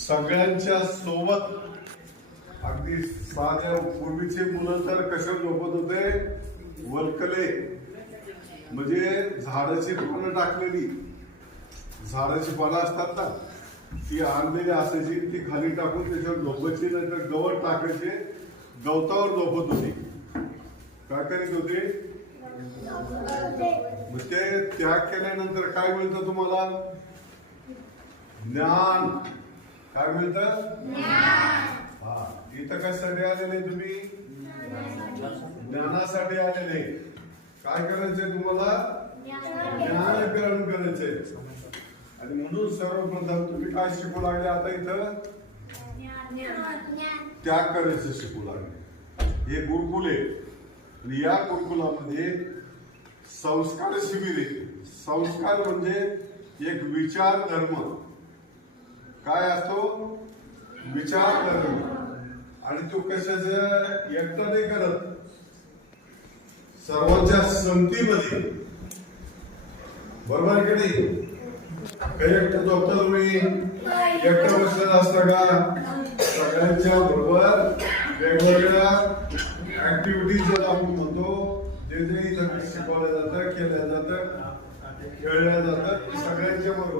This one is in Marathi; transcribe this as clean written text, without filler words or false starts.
सगळ्यांच्या सोबत अगदी साध्या पूर्वीचे मुलं तर कशा झोपत होते, वलकले म्हणजे झाडाची पानं टाकलेली, झाडाची पानं असतात ना ती आणलेली असायची, ती खाली टाकून त्याच्यावर झोपायची, नंतर गवत टाकायचे, गवतावर झोपत होती. काय करीत होते? मग ते त्याग केल्यानंतर काय मिळतं तुम्हाला? ज्ञान. काय मिळतं? हा. इथं कशासाठी आलेले तुम्ही? ज्ञानासाठी आलेले. काय करायचंय तुम्हाला? ज्ञान ग्रहण करायचंय. आणि म्हणून सर्वप्रथम तुम्ही काय शिकू लागले? आता इथं त्याग करायचं शिकू लागले. हे गुरुकुल आहे आणि या गुरुकुलामध्ये संस्कार शिबिर आहे. संस्कार म्हणजे एक विचार धर्म. काय असतो? विचार धर्म. आणि तो कशाचं? एकटा नाही करत, सर्वांच्या संगतीमध्ये. बरोबर की नाही? काही एकटं झोपता तुम्ही? एकटं बसलेला असता का? सगळ्यांच्या बरोबर वेगवेगळ्या ऍक्टिव्हिटीज आपण म्हणतो, जे जे इथं शिकवलं जातं, केलं जातं, खेळलं जातं, सगळ्यांच्या बरोबर